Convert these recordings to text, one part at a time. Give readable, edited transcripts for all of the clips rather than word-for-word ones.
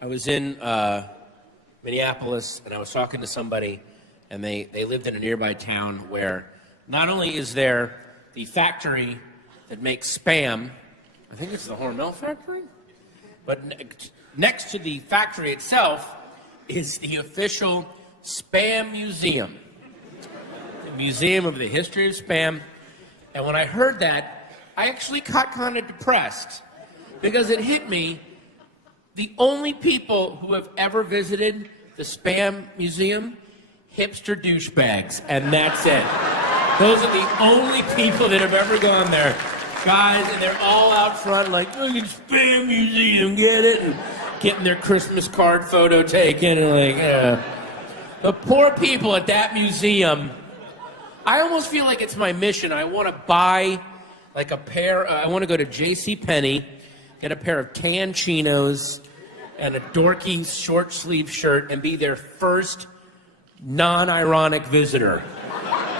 I was in Minneapolis, and I was talking to somebody, and they lived in a nearby town where not only is there the factory that makes Spam, I think it's the Hormel factory, but next to the factory itself is the official Spam Museum, the Museum of the History of Spam. And when I heard that, I actually got kind of depressed because it hit me. The only people who have ever visited the Spam Museum, hipster douchebags, and that's it. Those are the only people that have ever gone there. Guys, and they're all out front like, look at Spam Museum, get it? And getting their Christmas card photo taken, and like, yeah. The poor people at that museum, I almost feel like it's my mission. I want to buy like a pair, I want to go to JCPenney, get a pair of tan chinos and a dorky short sleeve shirt and be their first non-ironic visitor.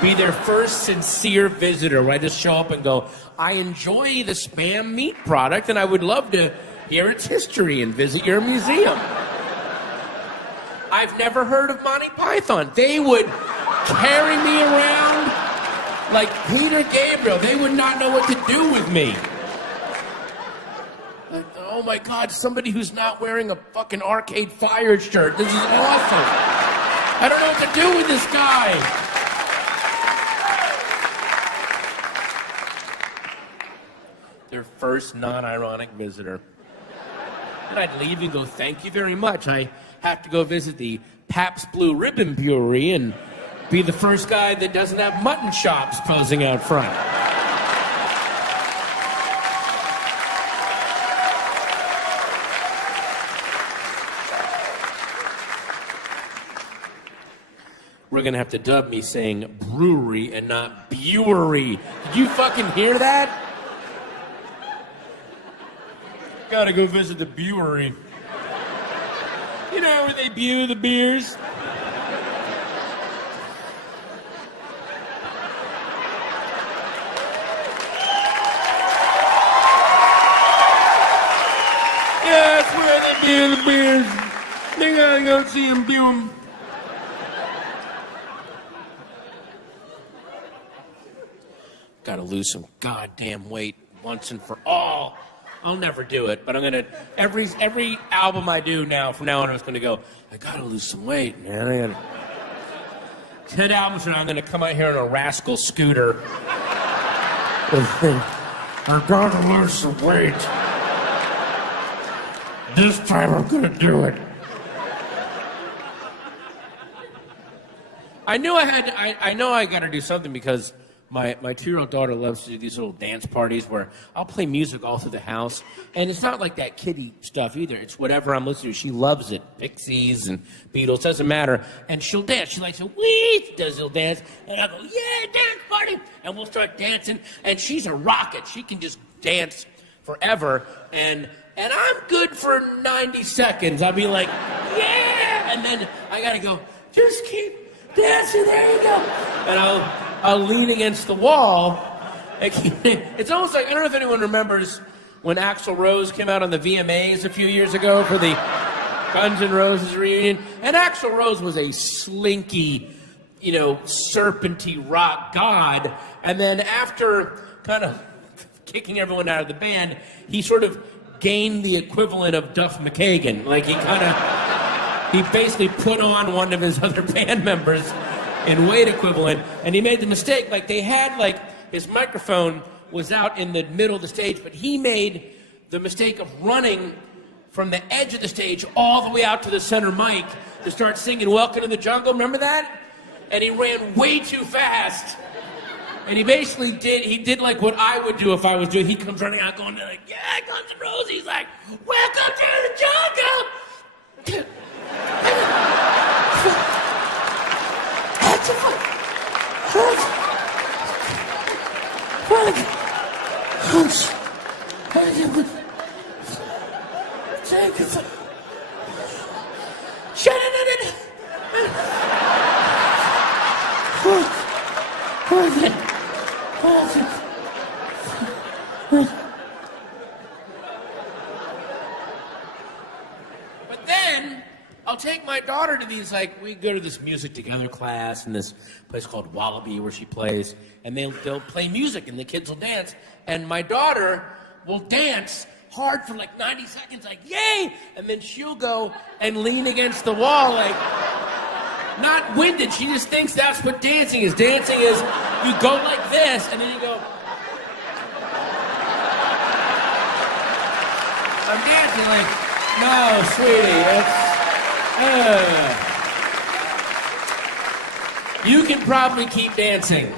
Be their first sincere visitor where I just show up and go, I enjoy the Spam meat product and I would love to hear its history and visit your museum. I've never heard of Monty Python. They would carry me around like Peter Gabriel. They would not know what to do with me. Like, oh my God, somebody who's not wearing a fucking Arcade Fire shirt. This is awesome. I don't know what to do with this guy. Their first non-ironic visitor. And I'd leave and go, thank you very much. I have to go visit the Pabst Blue Ribbon Brewery and be the first guy that doesn't have mutton chops posing out front. We're gonna have to dub me saying brewery and not brewery. Did you fucking hear that? Gotta go visit the brewery. You know where they brew the beers? Yeah, that's where they brew the beers. They gotta go see them brew them. Gotta lose some goddamn weight once and for all. I'll never do it, but I'm gonna, every album I do now, from now on, I'm just gonna go, I gotta lose some weight, man. I gotta... 10 albums from now, I'm gonna come out here on a rascal scooter. I gotta lose some weight. This time I'm gonna do it. I know I gotta do something because my 2-year-old daughter loves to do these little dance parties where I'll play music all through the house. And it's not like that kiddie stuff either. It's whatever I'm listening to. She loves it. Pixies and Beatles, doesn't matter. And she'll dance. She likes to does a little dance. And I'll go, yeah, dance party. And we'll start dancing. And she's a rocket. She can just dance forever. And I'm good for 90 seconds. I'll be like, yeah. And then I got to go, just keep dancing. There you go. And I'll lean against the wall. It's almost like, I don't know if anyone remembers when Axl Rose came out on the VMAs a few years ago for the Guns N' Roses reunion. And Axl Rose was a slinky, serpenty rock god. And then after kind of kicking everyone out of the band, he sort of gained the equivalent of Duff McKagan. Like he basically put on one of his other band members in weight equivalent, and he made the mistake, they had, his microphone was out in the middle of the stage, but he made the mistake of running from the edge of the stage all the way out to the center mic to start singing Welcome to the Jungle, remember that? And he ran way too fast, and he basically did like what I would do if I was doing, he comes running out going, yeah, Guns N' Roses, he's like, welcome to the jungle! But then I'll take my daughter to these, like, we go to this music together class in this place called Wallaby where she plays, and they'll play music and the kids will dance, and my daughter will dance hard for like 90 seconds, like, yay! And then she'll go and lean against the wall, like, not winded. She just thinks that's what dancing is. Dancing is you go like this, and then you go. I'm dancing like, no, sweetie, you can probably keep dancing.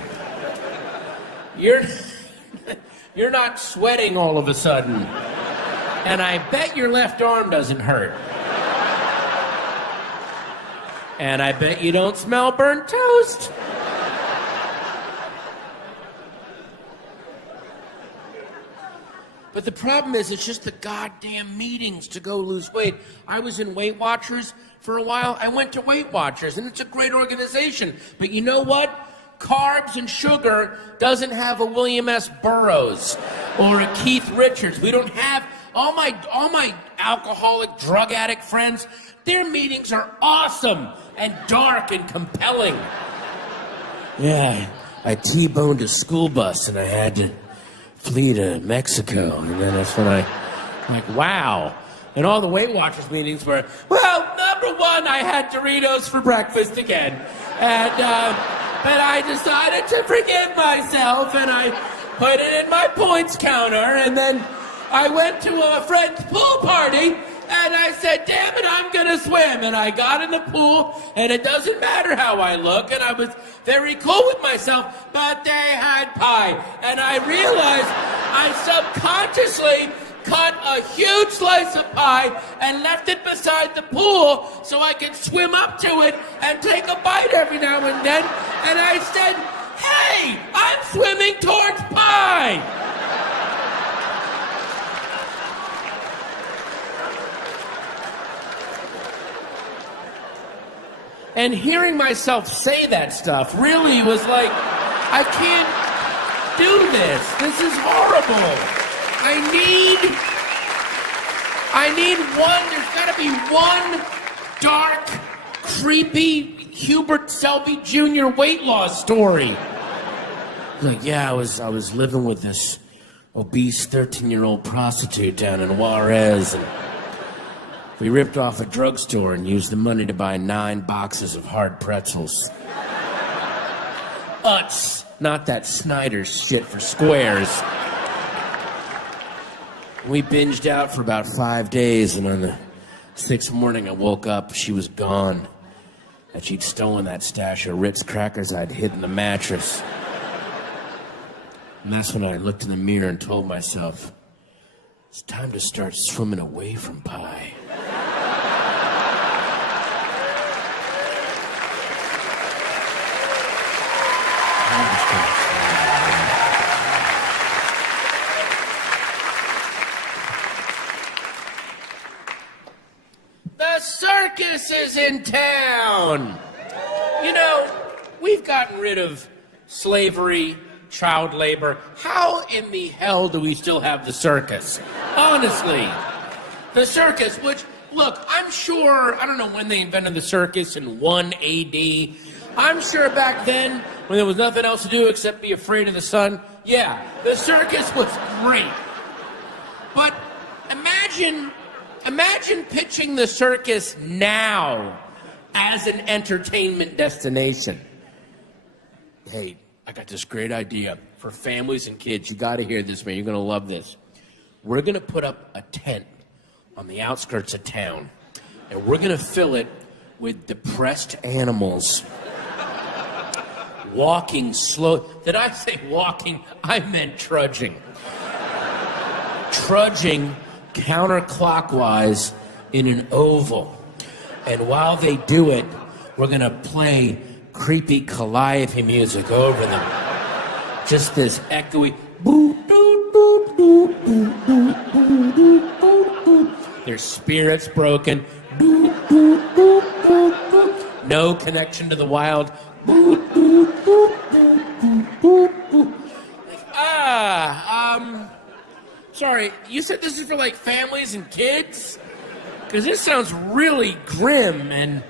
You're not sweating all of a sudden. And I bet your left arm doesn't hurt. And I bet you don't smell burnt toast. But the problem is, it's just the goddamn meetings to go lose weight. I was in Weight Watchers for a while. I went to Weight Watchers, and it's a great organization. But you know what? Carbs and sugar doesn't have a William S. Burroughs or a Keith Richards. We don't have all my alcoholic, drug addict friends. Their meetings are awesome and dark and compelling. Yeah, I T-boned a school bus and I had to flee to Mexico. And then that's when I'm like, wow. And all the Weight Watchers meetings were, well, number one, I had Doritos for breakfast again. And, but I decided to forgive myself and I put it in my points counter. And then I went to a friend's pool party and I said, damn it, I'm gonna swim. And I got in the pool and it doesn't matter how I look. And I was very cool with myself, but they had pie. And I realized I subconsciously cut a huge slice of pie and left it beside the pool so I could swim up to it and take a bite every now and then. And I said, hey, I'm swimming towards pie. And hearing myself say that stuff really was like, I can't do this. This is horrible. I need one, there's gotta be one dark, creepy Hubert Selby Jr. weight loss story. Like, yeah, I was living with this obese 13-year-old prostitute down in Juarez, and we ripped off a drugstore and used the money to buy 9 boxes of hard pretzels. Utz, not that Snyder's shit for squares. We binged out for about 5 days, and on the 6th morning I woke up, she was gone. And she'd stolen that stash of Ritz crackers I'd hid in the mattress. And that's when I looked in the mirror and told myself, it's time to start swimming away from pie. The circus is in town. You know, we've gotten rid of slavery, child labor. How in the hell do we still have the circus? Honestly. The circus, which, look, I'm sure, I don't know when they invented the circus, in 1 AD. I'm sure back then, when there was nothing else to do except be afraid of the sun, yeah, the circus was great. But imagine pitching the circus now as an entertainment destination. Hey, I got this great idea for families and kids. You got to hear this, man. You're going to love this. We're going to put up a tent on the outskirts of town, and we're going to fill it with depressed animals walking slow. Did I say walking? I meant trudging. Trudging counterclockwise in an oval. And while they do it, we're going to play creepy calliope music over them. Just this echoey boop, boop, boop, boop, boop, boop, boop, boop, boop, boop. Their spirits broken. Boop, boop, boop, boop, boop. No connection to the wild. Boop, boop, boop, boop, boop, boop. Sorry, you said this is for like families and kids? because this sounds really grim and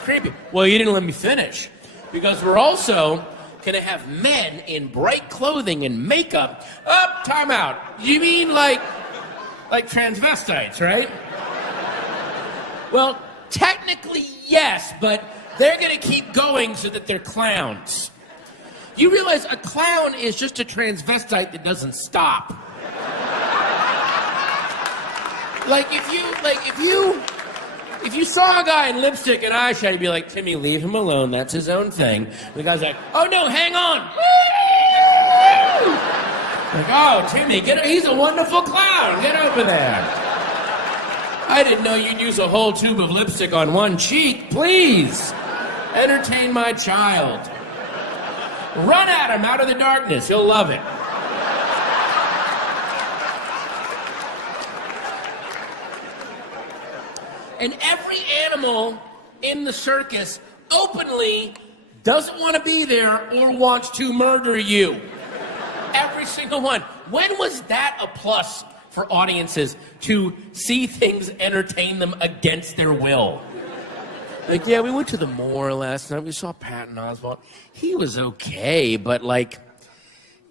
creepy. Well, you didn't let me finish, because we're also going to have men in bright clothing and makeup. Time out. You mean like transvestites, right? Well, technically, yes, but they're going to keep going so that they're clowns. You realize a clown is just a transvestite that doesn't stop. If you saw a guy in lipstick and eyeshadow, you'd be like, Timmy, leave him alone. That's his own thing. And the guy's like, oh no, hang on. Woo! Like, oh, Timmy, he's a wonderful clown. Get over there. I didn't know you'd use a whole tube of lipstick on one cheek. Please, entertain my child. Run at him out of the darkness. He'll love it. And every animal in the circus openly doesn't want to be there or wants to murder you. Every single one. When was that a plus for audiences to see things entertain them against their will? Like, yeah, we went to the moor last night. We saw Patton Oswald. He was okay, but like,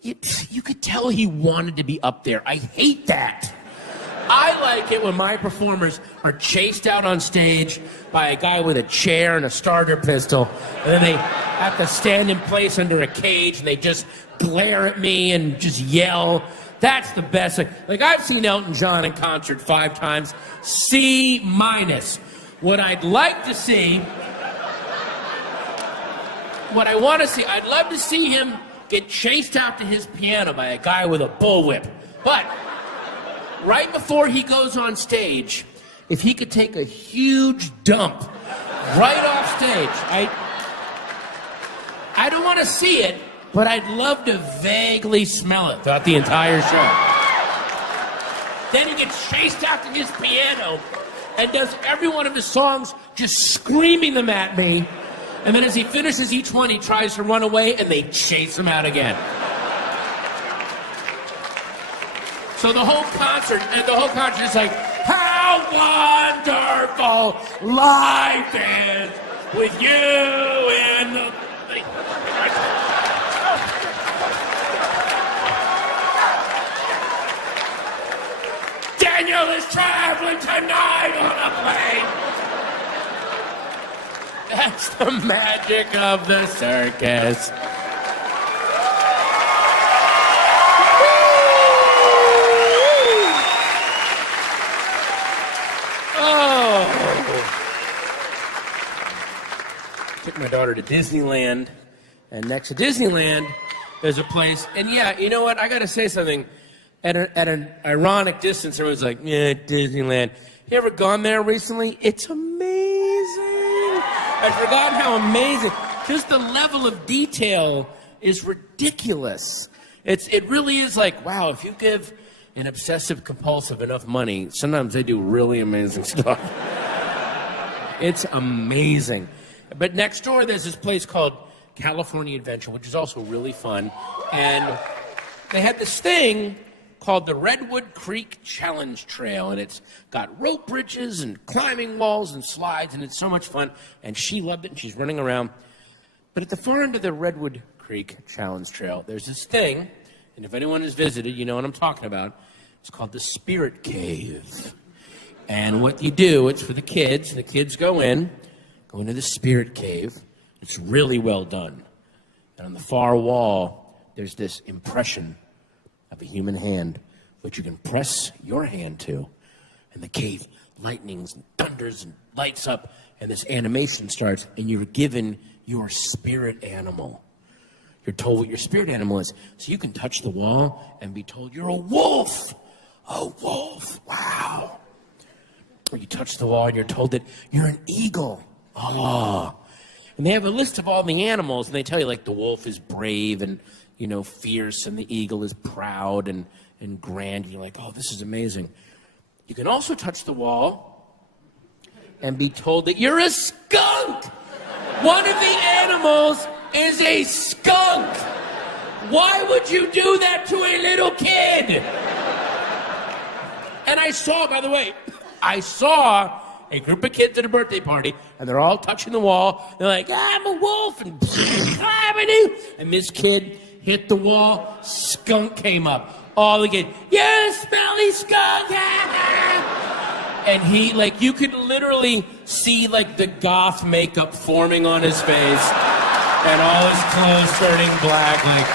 you could tell he wanted to be up there. I hate that. I like it when my performers are chased out on stage by a guy with a chair and a starter pistol, and then they have to stand in place under a cage, and they just glare at me and just yell. That's the best. Like I've seen Elton John in concert 5 times. C-. What I'd like to see, what I want to see, I'd love to see him get chased out to his piano by a guy with a bullwhip. But right before he goes on stage, if he could take a huge dump right off stage, I don't want to see it, but I'd love to vaguely smell it throughout the entire show. Then he gets chased out to his piano and does every one of his songs just screaming them at me. And then as he finishes each one, he tries to run away and they chase him out again. So the whole concert is like, how wonderful life is with you in the... Daniel is traveling tonight on a plane. That's the magic of the circus. Took my daughter to Disneyland, and next to Disneyland, there's a place, and yeah, you know what, I gotta say something. At an ironic distance, everyone's like, yeah, Disneyland. You ever gone there recently? It's amazing. I'd forgotten how amazing. Just the level of detail is ridiculous. It really is like, wow, if you give an obsessive compulsive enough money, sometimes they do really amazing stuff. It's amazing. But next door, there's this place called California Adventure, which is also really fun. And they had this thing called the Redwood Creek Challenge Trail, and it's got rope bridges and climbing walls and slides, and it's so much fun. And she loved it, and she's running around. But at the far end of the Redwood Creek Challenge Trail, there's this thing, and if anyone has visited, you know what I'm talking about. It's called the Spirit Cave. And what you do, it's for the kids. The kids go into the Spirit Cave. It's really well done. And on the far wall, there's this impression of a human hand, which you can press your hand to, and the cave lightnings and thunders and lights up, and this animation starts, and you're given your spirit animal. You're told what your spirit animal is, so you can touch the wall and be told you're a wolf. A wolf, wow. Or you touch the wall and you're told that you're an eagle. Oh. And they have a list of all the animals, and they tell you, like, the wolf is brave and, you know, fierce, and the eagle is proud and grand. And you're like, oh, this is amazing. You can also touch the wall and be told that you're a skunk. One of the animals is a skunk. Why would you do that to a little kid? And I saw, by the way, a group of kids at a birthday party, and they're all touching the wall. They're like, I'm a wolf, and climbing you. And this kid hit the wall, skunk came up. All the kids, you smelly skunk! And he, like, you could literally see, like, the goth makeup forming on his face, and all his clothes turning black. Like,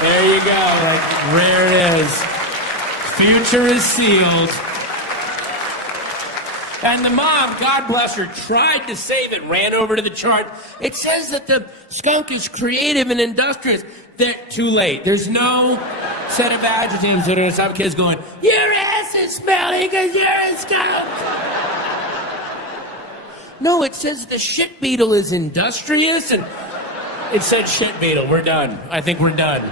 there you go. Like, there it is. Future is sealed. And the mom, God bless her, tried to save it, ran over to the chart. It says that the skunk is creative and industrious. They're too late. There's no set of adjectives that are going to stop kids going, your ass is smelly because you're a skunk. No, it says the shit beetle is industrious, and it said shit beetle. We're done. I think we're done.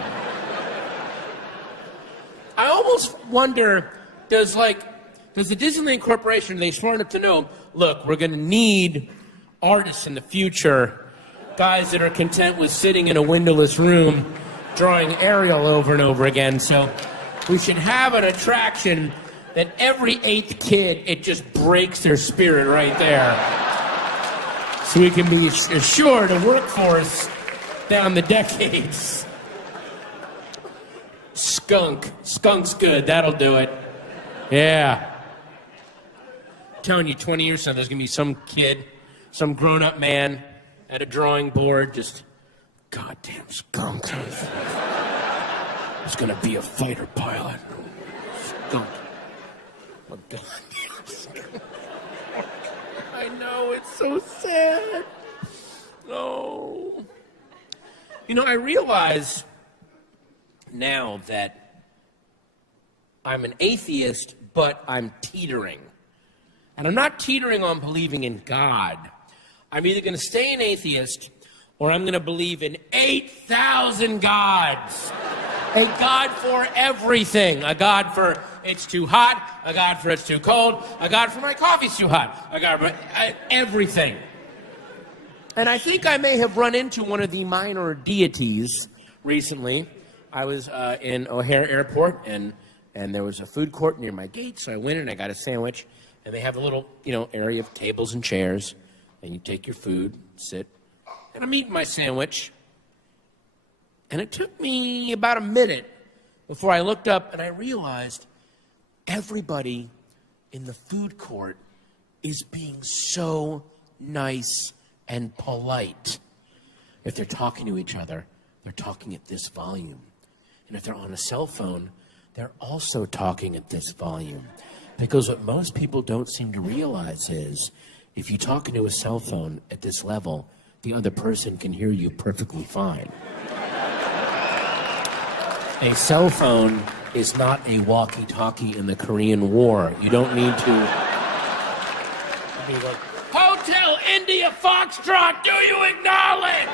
I almost wonder, does the Disneyland Corporation, are they smart enough to know, look, we're going to need artists in the future, guys that are content with sitting in a windowless room drawing Ariel over and over again, so we should have an attraction that every 8th kid, it just breaks their spirit right there. So we can be assured a workforce down the decades. Skunk's good, that'll do it. Yeah. I'm telling you, 20 years from now, there's going to be some kid, some grown-up man at a drawing board, just, goddamn skunk. It's going to be a fighter pilot. Skunk. A goddamn skunk. I know, it's so sad. Oh. You know, I realize now that I'm an atheist, but I'm teetering. And I'm not teetering on believing in God. I'm either going to stay an atheist or I'm going to believe in 8,000 gods. A God for everything. A God for it's too hot. A God for it's too cold. A God for my coffee's too hot. A God for everything. And I think I may have run into one of the minor deities recently. I was in O'Hare Airport, and there was a food court near my gate, so I went and I got a sandwich. And they have a little, area of tables and chairs, and you take your food, sit, and I'm eating my sandwich. And it took me about a minute before I looked up and I realized everybody in the food court is being so nice and polite. If they're talking to each other, they're talking at this volume. And if they're on a cell phone, they're also talking at this volume. Because what most people don't seem to realize is, if you talk into a cell phone at this level, the other person can hear you perfectly fine. A cell phone is not a walkie-talkie in the Korean War. You don't need to be like, Hotel India Foxtrot, do you acknowledge?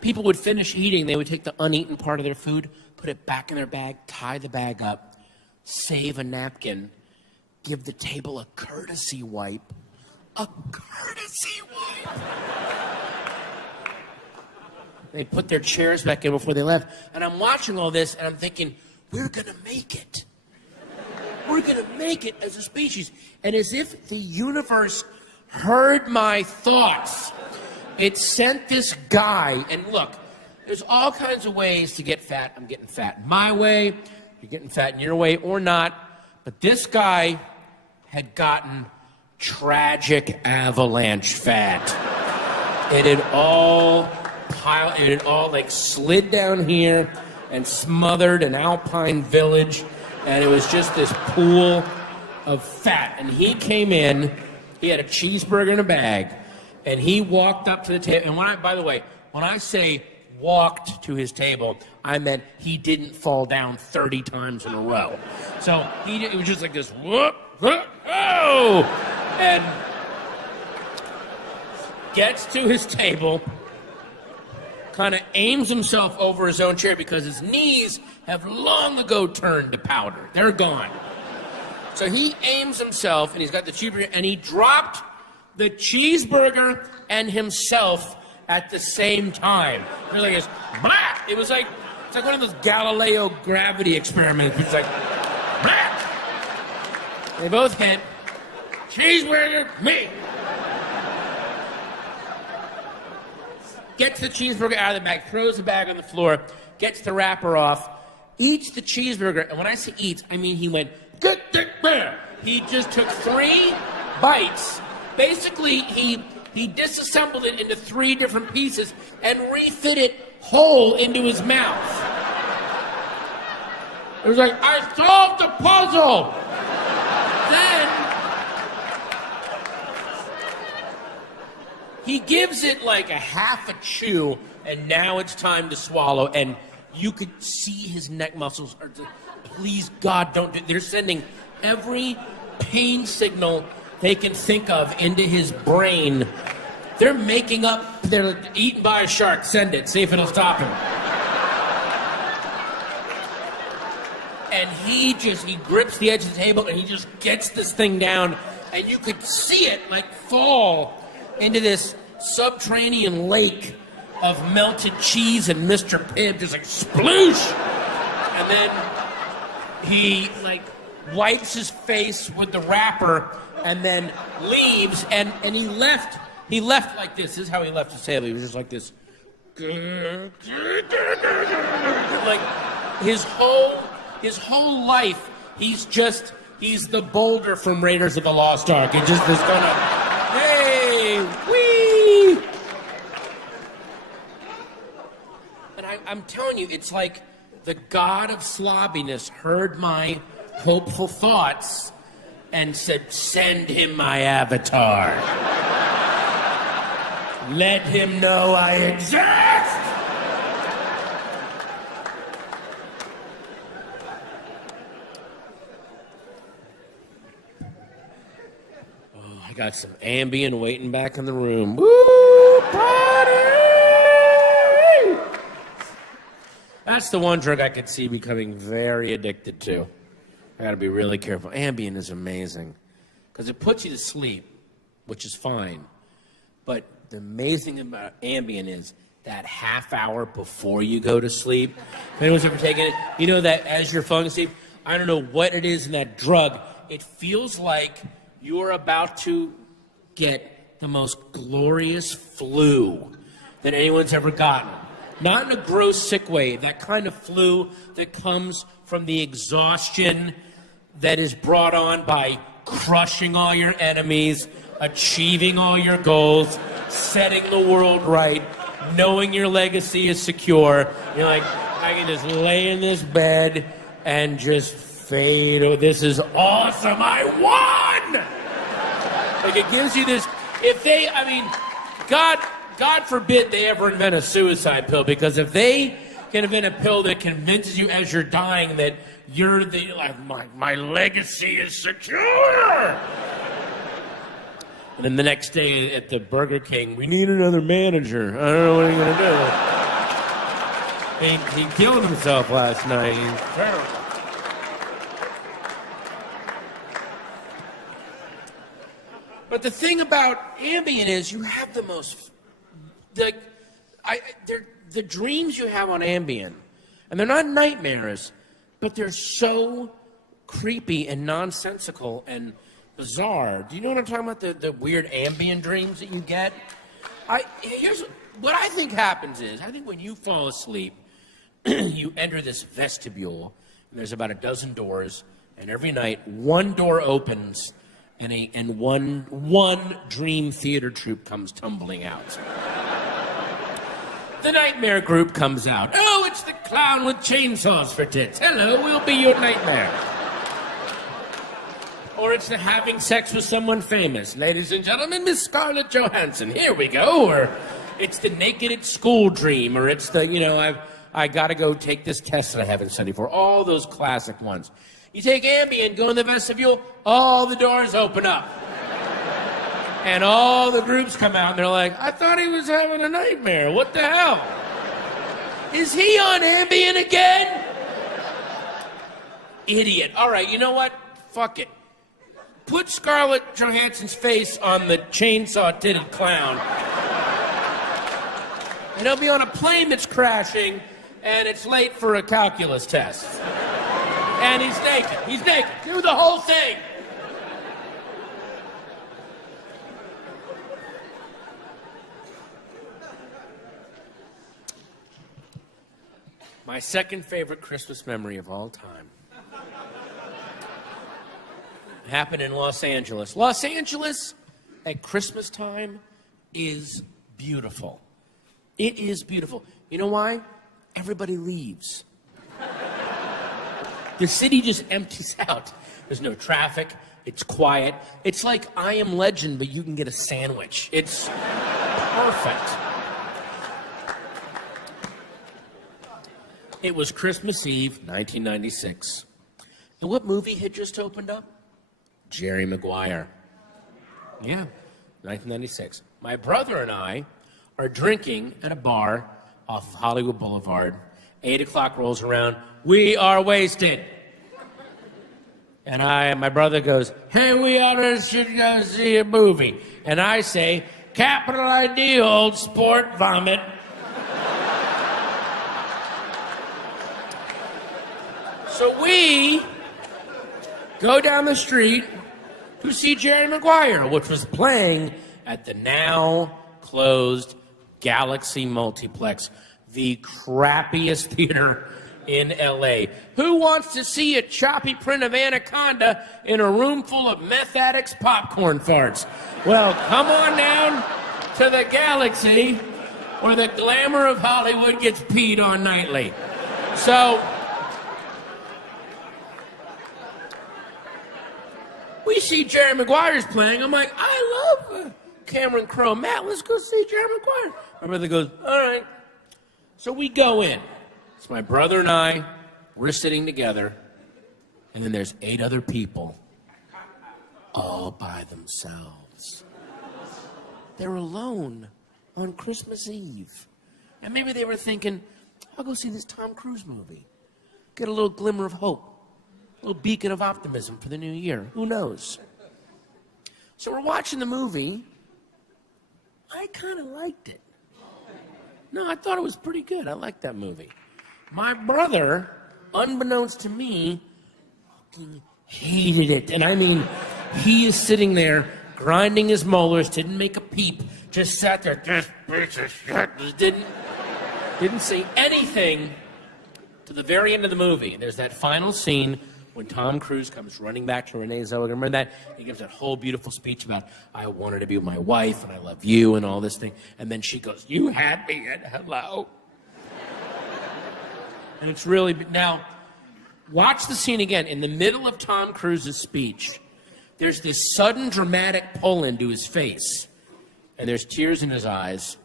People would finish eating, they would take the uneaten part of their food, put it back in their bag, tie the bag up, save a napkin, give the table a courtesy wipe. A courtesy wipe! They'd put their chairs back in before they left. And I'm watching all this, and I'm thinking, we're gonna make it. We're gonna make it as a species. And as if the universe heard my thoughts, it sent this guy, and look, there's all kinds of ways to get fat. I'm getting fat in my way, you're getting fat in your way, or not. But this guy had gotten tragic avalanche fat. It had all like slid down here and smothered an alpine village, and it was just this pool of fat. And he came in, he had a cheeseburger in a bag, and he walked up to the table. And by the way, when I say walked to his table, I meant he didn't fall down 30 times in a row. So it was just like this, whoop, whoop, oh! And gets to his table, kind of aims himself over his own chair because his knees have long ago turned to powder. They're gone. So he aims himself, and he's got the cheeseburger, and he dropped the cheeseburger and himself at the same time. It was like this, blah! It was like It's like one of those Galileo gravity experiments. It's like, blah! They both hit. Cheeseburger, me. Gets the cheeseburger out of the bag, throws the bag on the floor, gets the wrapper off, eats the cheeseburger, and when I say eats, I mean he went, get there. He just took 3 bites. Basically, he disassembled it into 3 different pieces and refit it whole into his mouth. It was like, I solved the puzzle! Then he gives it like a half a chew, and now it's time to swallow, and you could see his neck muscles are just, please, God, don't do. They're sending every pain signal they can think of into his brain. They're making up, they're like, eaten by a shark, send it, see if it'll stop him. And he grips the edge of the table and he just gets this thing down, and you could see it like fall into this subterranean lake of melted cheese and Mr. Pibb, just like sploosh! And then he like wipes his face with the wrapper and then leaves, and he left like this. This is how he left his table. He was just like this. Like his whole life, he's the Boulder from Raiders of the Lost Ark. He just is gonna, hey, wee! And I'm telling you, it's like the god of slobbiness heard my hopeful thoughts and said, send him my avatar. Let him know I exist! I got some Ambien waiting back in the room. Woo, party! That's the one drug I could see becoming very addicted to. I gotta be really careful. Ambien is amazing because it puts you to sleep, which is fine. But the amazing thing about Ambien is that half hour before you go to sleep. If anyone's ever taken it, you know that as you're falling asleep, I don't know what it is in that drug. It feels like you're about to get the most glorious flu that anyone's ever gotten. Not in a gross, sick way. That kind of flu that comes from the exhaustion that is brought on by crushing all your enemies, achieving all your goals, setting the world right, knowing your legacy is secure. You're like, I can just lay in this bed and just fade. Oh, this is awesome. I won! Like, it gives you this, God forbid they ever invent a suicide pill, because if they can invent a pill that convinces you as you're dying that you're my legacy is secure. And then the next day at the Burger King, we need another manager. I don't know what he's gonna do. He killed himself last night. He's terrible. But the thing about Ambien is you have the most, the dreams you have on Ambien, and they're not nightmares, but they're so creepy and nonsensical and bizarre. Do you know what I'm talking about? The weird Ambien dreams that you get? Here's what I think happens is, I think when you fall asleep, you enter this vestibule, and there's about a dozen doors, and every night one door opens, and one dream theater troupe comes tumbling out. The nightmare group comes out. Oh, it's the clown with chainsaws for tits. Hello, we'll be your nightmare. Or it's the having sex with someone famous. Ladies and gentlemen, Miss Scarlett Johansson. Here we go. Or it's the naked at school dream. Or it's the, I got to go take this test that I haven't studied for. All those classic ones. You take Ambien, go in the vestibule, all the doors open up. And all the groups come out, and they're like, I thought he was having a nightmare. What the hell? Is he on Ambien again? Idiot. All right, you know what? Fuck it. Put Scarlett Johansson's face on the chainsaw-titted clown. And he'll be on a plane that's crashing, and it's late for a calculus test. And he's naked. He's naked. Do the whole thing. My second favorite Christmas memory of all time happened in Los Angeles. Los Angeles at Christmas time is beautiful. It is beautiful. You know why? Everybody leaves. The city just empties out. There's no traffic. It's quiet. It's like I Am Legend, but you can get a sandwich. It's perfect. It was Christmas Eve, 1996. And what movie had just opened up? Jerry Maguire. Yeah, 1996. My brother and I are drinking at a bar off of Hollywood Boulevard. 8 o'clock rolls around. We are wasted. And my brother goes, hey, we should go see a movie. And I say, capital ID, old sport, vomit. So we go down the street to see Jerry Maguire, which was playing at the now closed Galaxy Multiplex, the crappiest theater in L.A. Who wants to see a choppy print of Anaconda in a room full of meth addicts' popcorn farts? Well, come on down to the Galaxy, where the glamour of Hollywood gets peed on nightly. So we see Jerry Maguire's playing. I'm like, I love Cameron Crowe. Matt, let's go see Jerry Maguire. My brother goes, all right. So we go in. It's my brother and I. We're sitting together. And then there's 8 other people all by themselves. They're alone on Christmas Eve. And maybe they were thinking, I'll go see this Tom Cruise movie. Get a little glimmer of hope. A little beacon of optimism for the new year. Who knows? So we're watching the movie. I kind of liked it. No, I thought it was pretty good. I liked that movie. My brother, unbeknownst to me, fucking hated it. And I mean, he is sitting there grinding his molars, didn't make a peep, just sat there, just didn't say anything to the very end of the movie. And there's that final scene when Tom Cruise comes running back to Renee Zellweger. Remember that? He gives that whole beautiful speech about, I wanted to be with my wife, and I love you, and all this thing. And then she goes, you had me at hello. And it's really, now, watch the scene again. In the middle of Tom Cruise's speech, there's this sudden dramatic pull into his face. And there's tears in his eyes.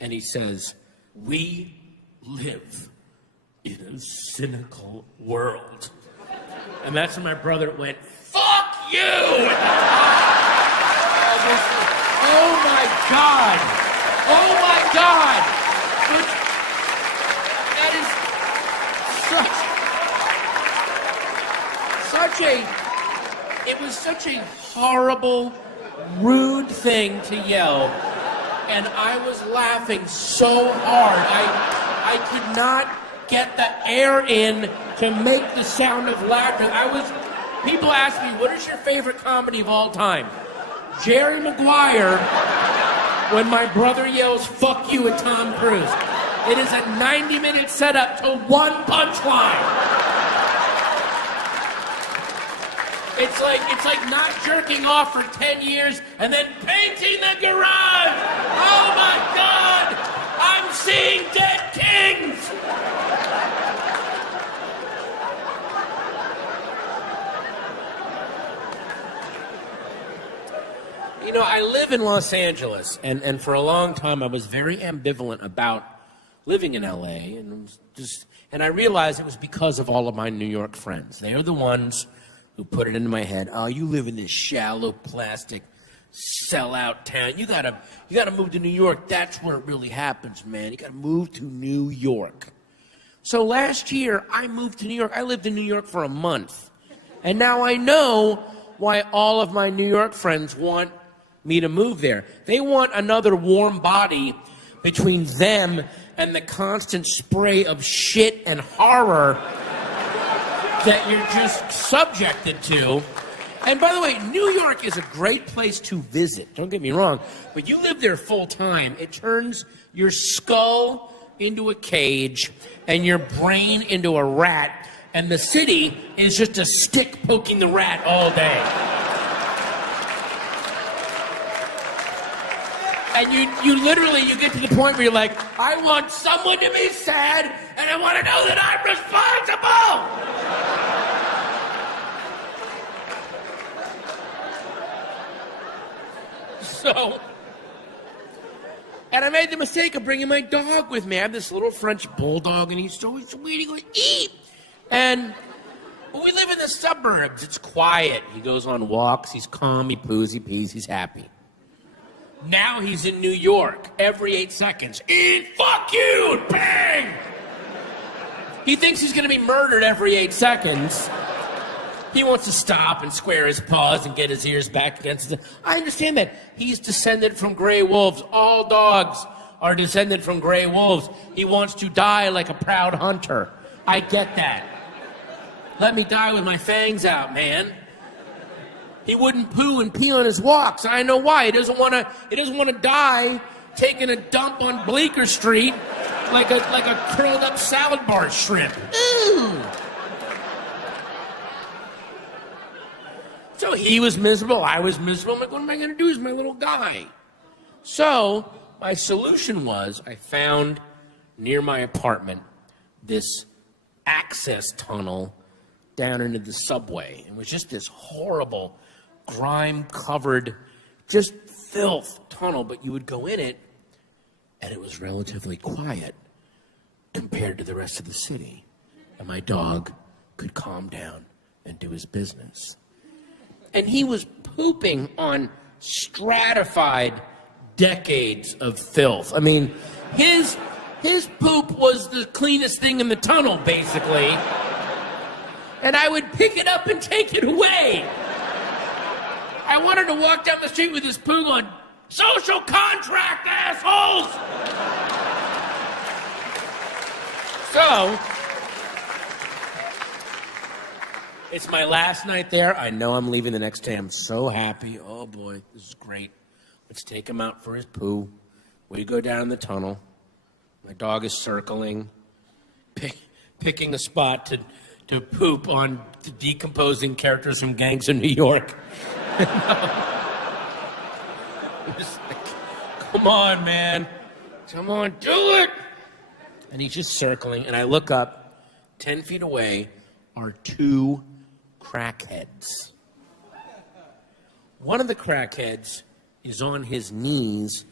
And he says, we live in a cynical world. And that's when my brother went, fuck you! Oh my God! Oh my God! That is it was such a horrible, rude thing to yell. And I was laughing so hard. I could not get the air in to make the sound of laughter. People ask me, what is your favorite comedy of all time? Jerry Maguire, when my brother yells, fuck you at Tom Cruise. It is a 90-minute setup to one punchline. It's like not jerking off for 10 years and then painting the garage. Oh my God! I'm seeing dead kings! You know, I live in Los Angeles, and for a long time I was very ambivalent about living in LA, and I realized it was because of all of my New York friends. They are the ones who put it into my head, oh, you live in this shallow, plastic, sellout town. You gotta move to New York. That's where it really happens, man. You gotta move to New York. So last year, I moved to New York. I lived in New York for a month. And now I know why all of my New York friends want me to move there. They want another warm body between them and the constant spray of shit and horror that you're just subjected to. And by the way, New York is a great place to visit. Don't get me wrong. But you live there full time. It turns your skull into a cage and your brain into a rat. And the city is just a stick poking the rat all day. And you literally, you get to the point where you're like, I want someone to be sad, and I want to know that I'm responsible. So, and I made the mistake of bringing my dog with me. I have this little French bulldog, and he's always waiting to eat. And we live in the suburbs. It's quiet. He goes on walks. He's calm. He poos. He pees. He's happy. Now he's in New York every 8 seconds. Eat, fuck you, bang! He thinks he's going to be murdered every 8 seconds. He wants to stop and square his paws and get his ears back against it. I understand that. He's descended from gray wolves. All dogs are descended from gray wolves. He wants to die like a proud hunter. I get that. Let me die with my fangs out, man. He wouldn't poo and pee on his walks. I know why. He doesn't want to die taking a dump on Bleecker Street like a curled up salad bar shrimp. Ooh. So he was miserable. I was miserable. I'm like, what am I going to do? He's my little guy. So my solution was I found near my apartment this access tunnel down into the subway. It was just this horrible, grime-covered, just filth tunnel, but you would go in it, and it was relatively quiet compared to the rest of the city. And my dog could calm down and do his business. And he was pooping on stratified decades of filth. I mean, his poop was the cleanest thing in the tunnel, basically. And I would pick it up and take it away. I wanted to walk down the street with this poo on social contract, assholes! So, it's my last night there. I know I'm leaving the next day. I'm so happy. Oh boy, this is great. Let's take him out for his poo. We go down the tunnel. My dog is circling, picking a spot to poop on the decomposing characters from Gangs of New York. Just like, come on, man. Come on, do it. And he's just circling, and I look up. 10 feet away are two crackheads. One of the crackheads is on his knees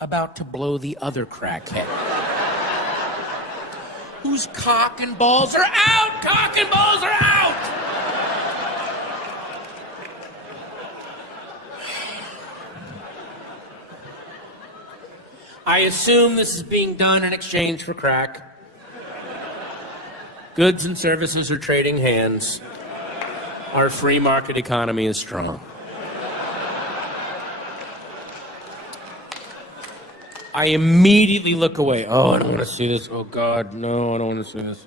about to blow the other crackhead. Whose cock and balls are out! Cock and balls are out! I assume this is being done in exchange for crack. Goods and services are trading hands. Our free market economy is strong. I immediately look away. Oh, I don't want to see this. Oh, God, no, I don't want to see this.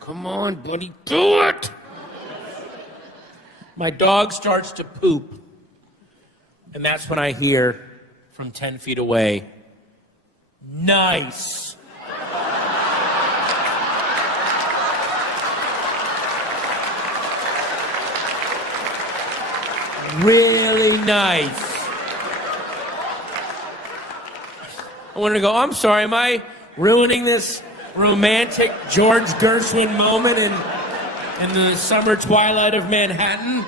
Come on, buddy, do it! My dog starts to poop. And that's when I hear from 10 feet away, nice. Really nice. I wanted to go, I'm sorry, am I ruining this romantic George Gershwin moment in the summer twilight of Manhattan?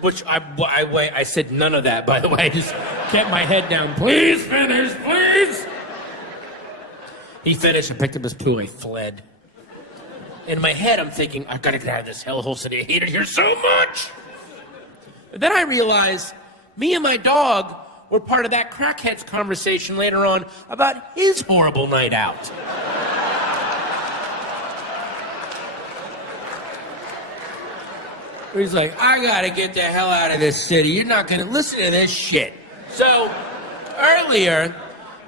Which I said none of that, by the way. I just kept my head down. Please finish, please. He finished and picked up his poo. I fled. In my head, I'm thinking, I've got to get out of this hellhole city. I hate it here so much. But then I realized me and my dog were part of that crackhead's conversation later on about his horrible night out. He's like, I gotta get the hell out of this city. You're not gonna listen to this shit. So, earlier,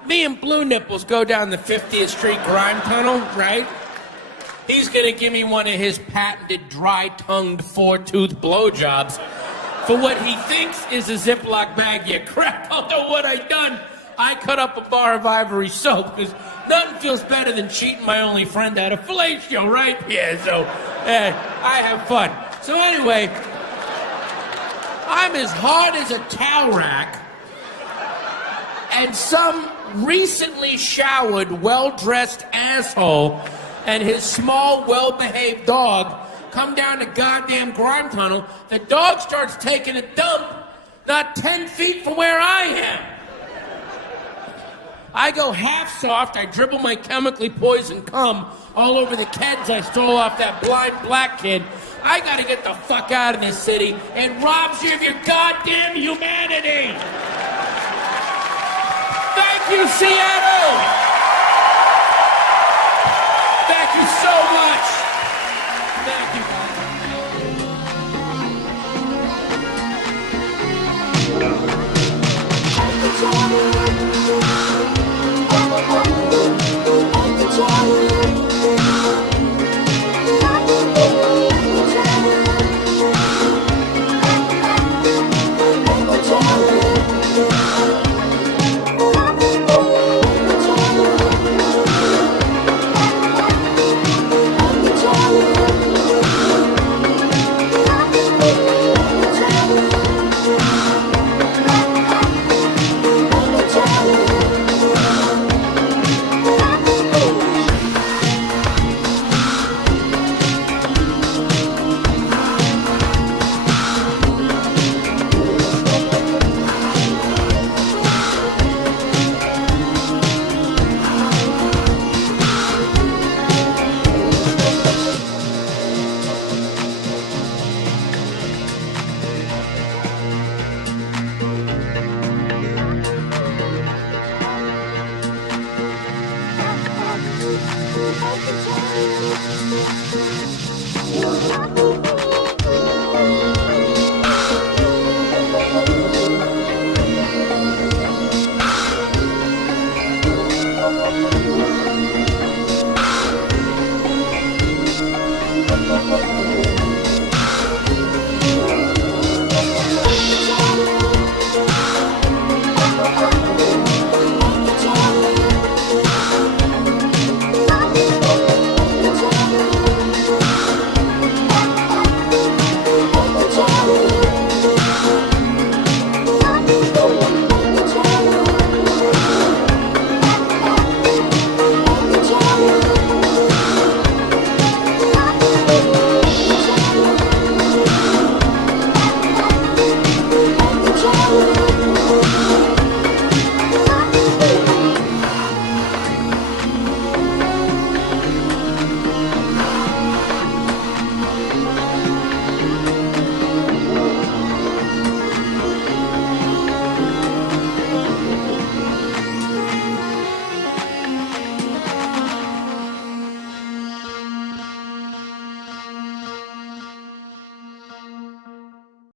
me and Blue Nipples go down the 50th Street Grime Tunnel, right? He's gonna give me one of his patented dry-tongued four-tooth blowjobs for what he thinks is a Ziploc bag. You crap, I don't know what I done. I cut up a bar of ivory soap because nothing feels better than cheating my only friend out of fellatio, right? Yeah, so I have fun. So anyway, I'm as hard as a towel rack, and some recently showered, well-dressed asshole and his small, well-behaved dog come down the goddamn grime tunnel. The dog starts taking a dump not 10 feet from where I am. I go half soft, I dribble my chemically poisoned cum all over the kids I stole off that blind black kid. I gotta get the fuck out of this city. It robs you of your goddamn humanity. Thank you, Seattle. Thank you so much. Thank you. Thank you.